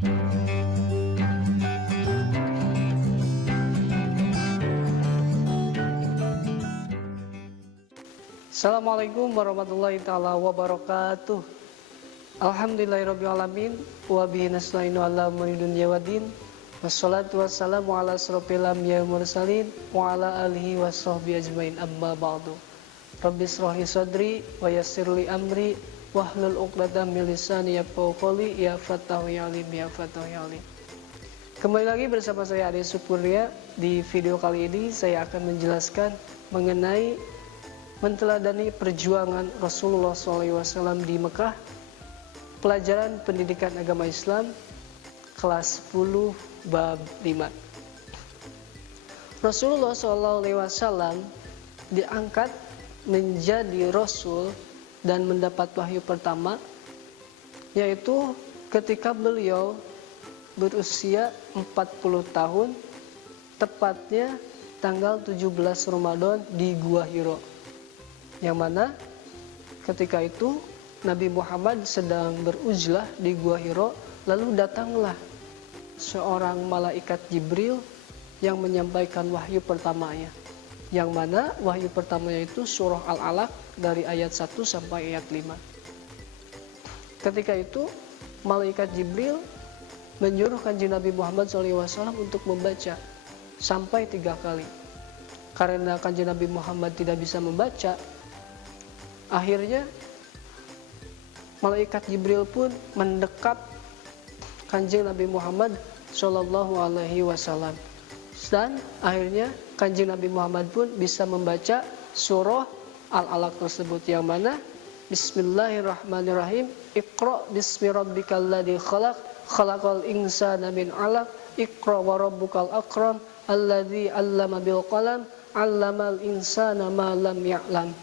Assalamualaikum warahmatullahi ta'ala wabarakatuh. Alhamdulillahirrabbilalamin. Wa bihi nasta'inu ala umuri dunya waddin. Wassalatu wassalamu ala asrofil anbiya'i wal mursalin wa ala alihi washabbihi ajmain, amma ba'du. Rabbi shrah li sadri wa yassir li amri wahlul 'uqdatam min lisani yafqahu qawli. Ya Fattahu ya Alim, ya Fattahu ya Alim. Kembali lagi bersama saya Ade Sukurya. Di video kali ini saya akan menjelaskan mengenai menteladani perjuangan Rasulullah SAW di Mekah, pelajaran pendidikan agama Islam, kelas 10 bab 5. Rasulullah SAW diangkat menjadi Rasul dan mendapat wahyu pertama, yaitu ketika beliau berusia 40 tahun, tepatnya tanggal 17 Ramadan di Gua Hiro. Yang mana ketika itu Nabi Muhammad sedang beruzlah di Gua Hiro, lalu datanglah seorang malaikat Jibril yang menyampaikan wahyu pertamanya. Yang mana wahyu pertamanya itu surah Al-Alaq dari ayat 1 sampai ayat 5. Ketika itu malaikat Jibril menyuruh Kanjeng Nabi Muhammad SAW untuk membaca sampai 3 kali. Karena Kanjeng Nabi Muhammad tidak bisa membaca, akhirnya malaikat Jibril pun mendekap Kanjeng Nabi Muhammad Shallallahu Alaihi Wasallam, dan akhirnya Kanjeng Nabi Muhammad pun bisa membaca surah Al-Alaq tersebut, yang mana Bismillahirrahmanirrahim. Iqra bismi rabbikal ladzi khalaq, khalaqal insana min 'alaq, Iqra wa rabbukal akram, alladzi 'allama bil qalam, 'allamal insana ma lam ya'lam.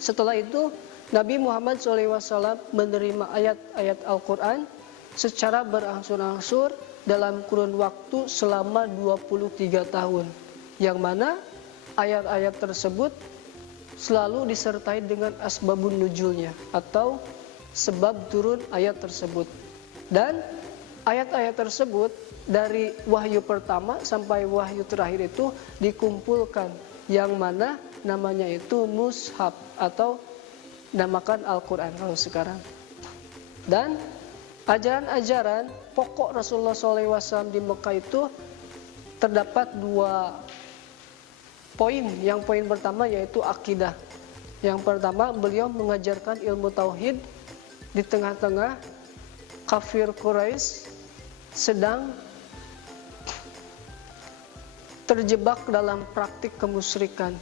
Setelah itu Nabi Muhammad SAW menerima ayat-ayat Al-Quran secara berangsur-angsur dalam kurun waktu selama 23 tahun, yang mana ayat-ayat tersebut selalu disertai dengan asbabun nuzulnya atau sebab turun ayat tersebut. Dan ayat-ayat tersebut dari wahyu pertama sampai wahyu terakhir itu dikumpulkan, yang mana namanya itu mushaf atau namakan Al-Quran kalau sekarang. Dan ajaran-ajaran pokok Rasulullah SAW di Mekah itu terdapat 2 poin. Yang poin pertama yaitu akidah. Yang pertama, beliau mengajarkan ilmu tauhid di tengah-tengah kafir Quraisy sedang terjebak dalam praktik kemusyrikan.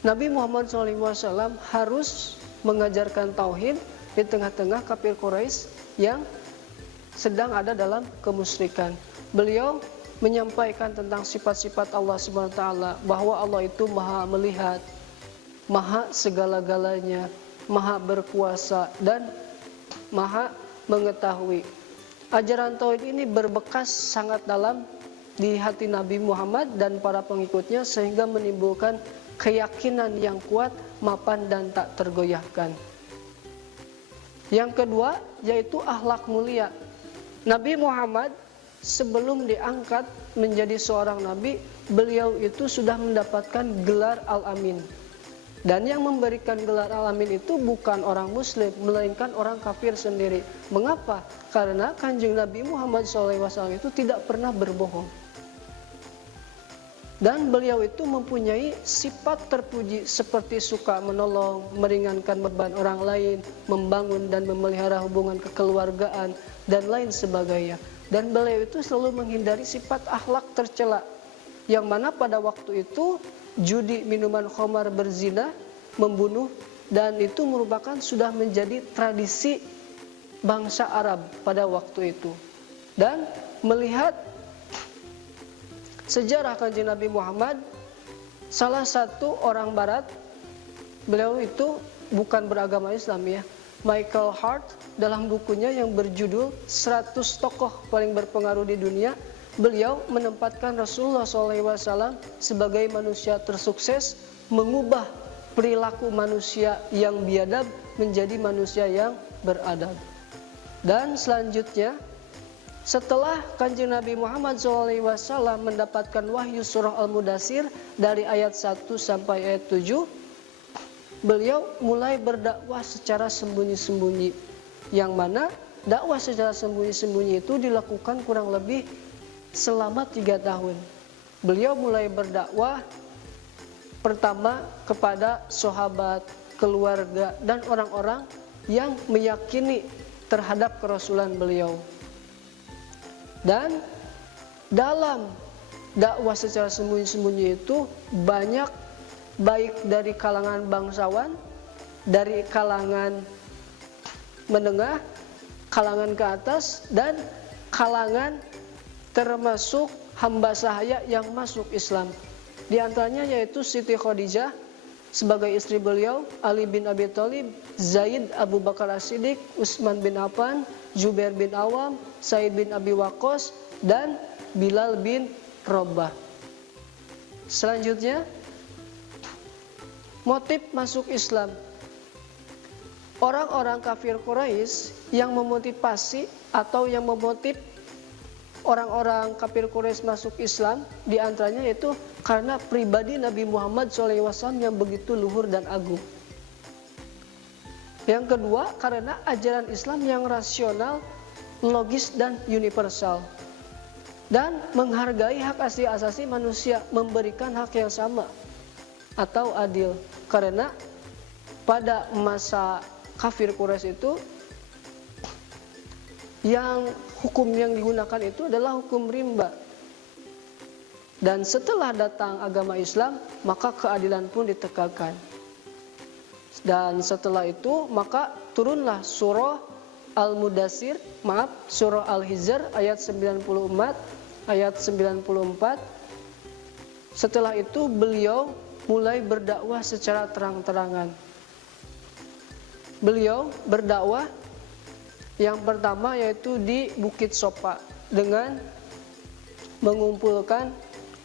Nabi Muhammad SAW harus mengajarkan tauhid di tengah-tengah kafir Quraisy yang sedang ada dalam kemusyrikan. Beliau menyampaikan tentang sifat-sifat Allah SWT, bahwa Allah itu maha melihat, maha segala-galanya, maha berkuasa, dan maha mengetahui. Ajaran tauhid ini berbekas sangat dalam di hati Nabi Muhammad dan para pengikutnya, sehingga menimbulkan keyakinan yang kuat, mapan, dan tak tergoyahkan. Yang kedua yaitu akhlak mulia. Nabi Muhammad sebelum diangkat menjadi seorang nabi, beliau itu sudah mendapatkan gelar Al-Amin. Dan yang memberikan gelar Al-Amin itu bukan orang muslim, melainkan orang kafir sendiri. Mengapa? Karena Kanjeng Nabi Muhammad SAW itu tidak pernah berbohong. Dan beliau itu mempunyai sifat terpuji seperti suka menolong, meringankan beban orang lain, membangun dan memelihara hubungan kekeluargaan, dan lain sebagainya. Dan beliau itu selalu menghindari sifat akhlak tercela, yang mana pada waktu itu judi, minuman khamar, berzina, membunuh, dan itu merupakan sudah menjadi tradisi bangsa Arab pada waktu itu. Dan melihat sejarah Kanjeng Nabi Muhammad, salah satu orang barat, beliau itu bukan beragama Islam ya, Michael Hart, dalam bukunya yang berjudul 100 tokoh paling berpengaruh di dunia, beliau menempatkan Rasulullah SAW sebagai manusia tersukses, mengubah perilaku manusia yang biadab menjadi manusia yang beradab. Dan selanjutnya Setelah Kanjeng Nabi Muhammad SAW mendapatkan wahyu surah Al-Mudaththir dari ayat 1 sampai ayat 7, beliau mulai berdakwah secara sembunyi-sembunyi. Yang mana dakwah secara sembunyi-sembunyi itu dilakukan kurang lebih selama 3 tahun. Beliau mulai berdakwah pertama kepada sahabat, keluarga, dan orang-orang yang meyakini terhadap kerasulan beliau. Dan dalam dakwah secara sembunyi-sembunyi itu banyak, baik dari kalangan bangsawan, dari kalangan menengah, kalangan ke atas, dan kalangan termasuk hamba sahaya yang masuk Islam. Di antaranya yaitu Siti Khadijah sebagai istri beliau, Ali bin Abi Thalib, Zaid Abu Bakar As-Siddiq, Utsman bin Affan, Jubair bin Awam, Sa'id bin Abi Waqqas, dan Bilal bin Rabah. Selanjutnya, motif masuk Islam. Orang-orang kafir Quraisy yang memotivasi atau yang memotif orang-orang kafir Quraisy masuk Islam, di antaranya yaitu karena pribadi Nabi Muhammad SAW yang begitu luhur dan agung. Yang kedua, karena ajaran Islam yang rasional, logis, dan universal, dan menghargai hak asasi manusia, memberikan hak yang sama atau adil. Karena pada masa kafir Quraisy itu yang hukum yang digunakan itu adalah hukum rimba. Dan setelah datang agama Islam, maka keadilan pun ditegakkan. Dan setelah itu maka turunlah surah Al-Mudaththir, surah Al-Hijr ayat 94, ayat 94. Setelah itu beliau mulai berdakwah secara terang-terangan. Beliau berdakwah yang pertama yaitu di Bukit Sofa dengan mengumpulkan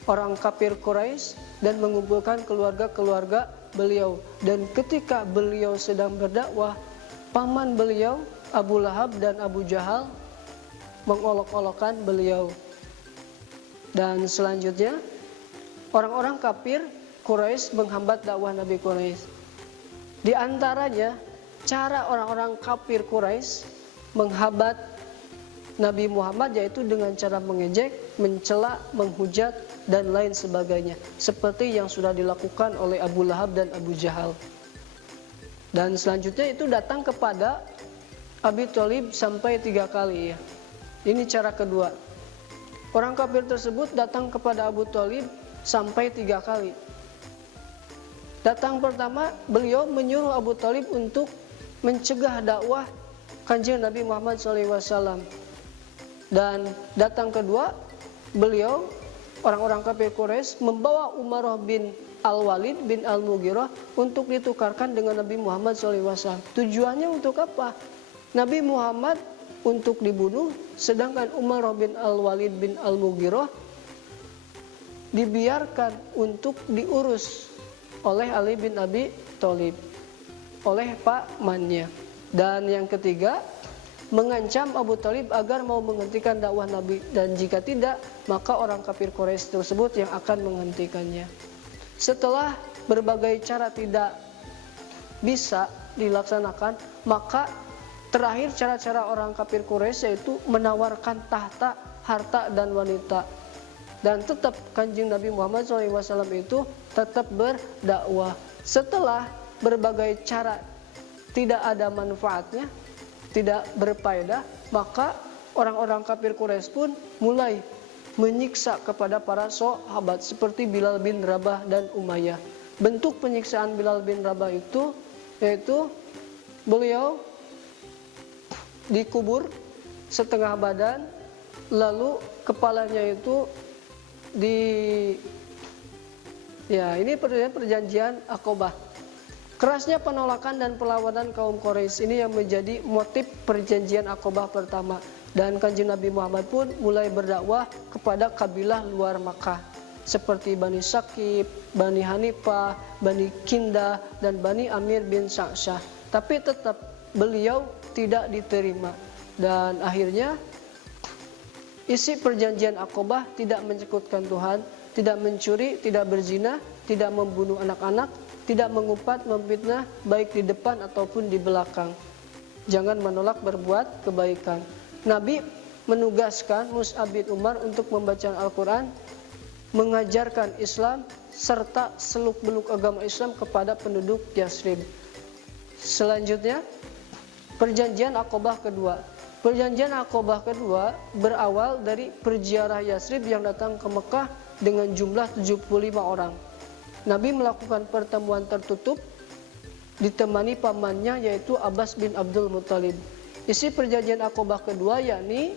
orang kafir Quraisy dan mengumpulkan keluarga-keluarga beliau. Dan ketika beliau sedang berdakwah, paman beliau Abu Lahab dan Abu Jahal mengolok-olokkan beliau. Dan selanjutnya orang-orang kafir Quraisy menghambat dakwah Nabi Quraisy. Di antaranya cara orang-orang kafir Quraisy menghambat Nabi Muhammad yaitu dengan cara mengejek, mencela, menghujat, dan lain sebagainya, seperti yang sudah dilakukan oleh Abu Lahab dan Abu Jahal. Dan selanjutnya itu datang kepada Abi Thalib sampai 3 kali ya. Ini cara kedua. Orang kafir tersebut datang kepada Abu Thalib sampai 3 kali. Datang pertama, beliau menyuruh Abu Thalib untuk mencegah dakwah Kanjeng Nabi Muhammad SAW. Dan datang kedua, beliau orang-orang kafir Quraisy membawa Umarah bin Al-Walid bin Al-Mughirah untuk ditukarkan dengan Nabi Muhammad SAW. Tujuannya untuk apa? Nabi Muhammad untuk dibunuh, sedangkan Umarah bin Al-Walid bin Al-Mughirah dibiarkan untuk diurus oleh Ali bin Abi Thalib, oleh pamannya. Dan yang ketiga, mengancam Abu Thalib agar mau menghentikan dakwah Nabi, dan jika tidak, maka orang kafir Quraisy tersebut yang akan menghentikannya. Setelah berbagai cara tidak bisa dilaksanakan, maka terakhir cara-cara orang kafir Quraisy yaitu menawarkan tahta, harta, dan wanita. Dan tetap Kanjeng Nabi Muhammad SAW itu tetap berdakwah. Setelah berbagai cara tidak ada manfaatnya, tidak berfaedah, maka orang-orang kafir Quraisy pun mulai menyiksa kepada para sahabat seperti Bilal bin Rabah dan Umayyah. Bentuk penyiksaan Bilal bin Rabah itu yaitu beliau dikubur setengah badan, lalu kepalanya itu ini perjanjian Aqabah. Kerasnya penolakan dan perlawanan kaum Quraisy ini yang menjadi motif perjanjian Aqabah pertama. Dan Kanjeng Nabi Muhammad pun mulai berdakwah kepada kabilah luar Makkah seperti Bani Saqif, Bani Hanifah, Bani Kindah, dan Bani Amir bin Sa'syah. Tapi tetap beliau tidak diterima. Dan akhirnya Isi perjanjian Aqabah tidak menyekutukan Tuhan, tidak mencuri, tidak berzina, tidak membunuh anak-anak, tidak mengumpat, memfitnah, baik di depan ataupun di belakang. Jangan menolak berbuat kebaikan. Nabi menugaskan Mus'ab bin Umar untuk membaca Al-Quran, mengajarkan Islam, serta seluk-beluk agama Islam kepada penduduk Yasrib. Selanjutnya, perjanjian Aqabah kedua. Perjanjian Aqabah kedua berawal dari perziarah Yasrib yang datang ke Mekah dengan jumlah 75 orang. Nabi melakukan pertemuan tertutup ditemani pamannya yaitu Abbas bin Abdul Muttalib. Isi perjanjian Aqabah kedua yakni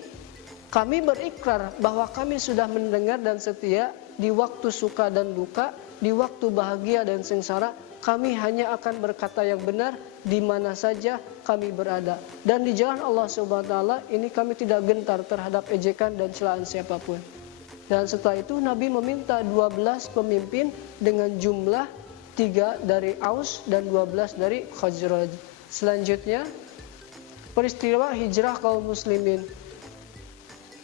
kami berikrar bahwa kami sudah mendengar dan setia di waktu suka dan duka, di waktu bahagia dan sengsara, kami hanya akan berkata yang benar di mana saja kami berada. Dan di jalan Allah Subhanahu wa taala ini kami tidak gentar terhadap ejekan dan celaan siapapun. Dan setelah itu Nabi meminta 12 pemimpin dengan jumlah 3 dari Aus dan 12 dari Khazraj. Selanjutnya, peristiwa hijrah kaum muslimin.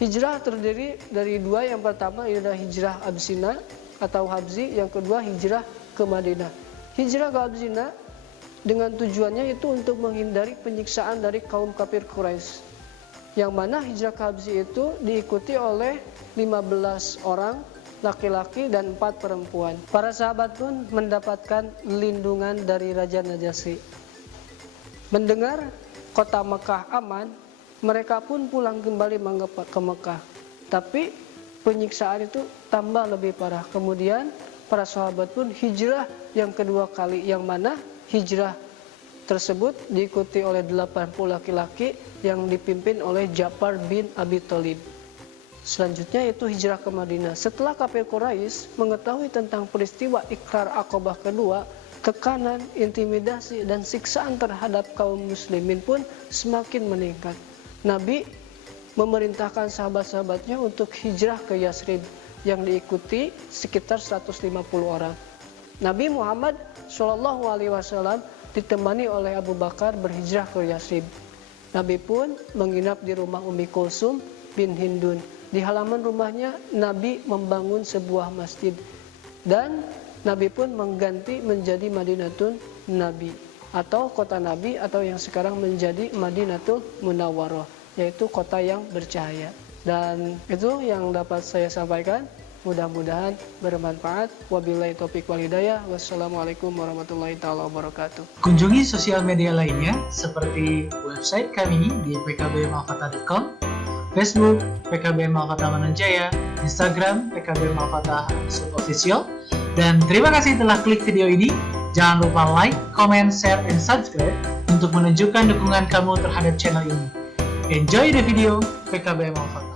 Hijrah terdiri dari dua. Yang pertama adalah hijrah Absina atau Habzi, yang kedua hijrah ke Madinah. Hijrah ke Absina dengan tujuannya itu untuk menghindari penyiksaan dari kaum kafir Quraisy. Yang mana hijrah ke Habzi itu diikuti oleh 15 orang laki-laki dan 4 perempuan. Para sahabat pun mendapatkan lindungan dari Raja Najasyi. Mendengar kota Mekah aman, mereka pun pulang kembali ke Mekah. Tapi penyiksaan itu tambah lebih parah. Kemudian para sahabat pun hijrah yang kedua kali, yang mana hijrah tersebut diikuti oleh 80 laki-laki yang dipimpin oleh Ja'far bin Abi Thalib. Selanjutnya itu hijrah ke Madinah. Setelah kafir Quraisy mengetahui tentang peristiwa ikrar Aqabah kedua, tekanan, intimidasi, dan siksaan terhadap kaum muslimin pun semakin meningkat. Nabi memerintahkan sahabat-sahabatnya untuk hijrah ke Yasrib yang diikuti sekitar 150 orang. Nabi Muhammad SAW ditemani oleh Abu Bakar berhijrah ke Yasrib. Nabi pun menginap di rumah Ummi Kulsum bin Hindun. Di halaman rumahnya Nabi membangun sebuah masjid dan Nabi pun mengganti menjadi Madinatun Nabi atau kota Nabi, atau yang sekarang menjadi Madinatul Munawwarah, yaitu kota yang bercahaya. Dan itu yang dapat saya sampaikan. Mudah-mudahan bermanfaat. Wabillahi taufiq wal hidayah. Wassalamualaikum warahmatullahi taala wabarakatuh. Kunjungi sosial media lainnya seperti website kami di pkbmalfatah.com, Facebook PKB Malfatah Mananjaya, Instagram PKB Malfatah _official. Dan terima kasih telah klik video ini. Jangan lupa like, comment, share, and subscribe untuk menunjukkan dukungan kamu terhadap channel ini. Enjoy the video. PKB Malfatah.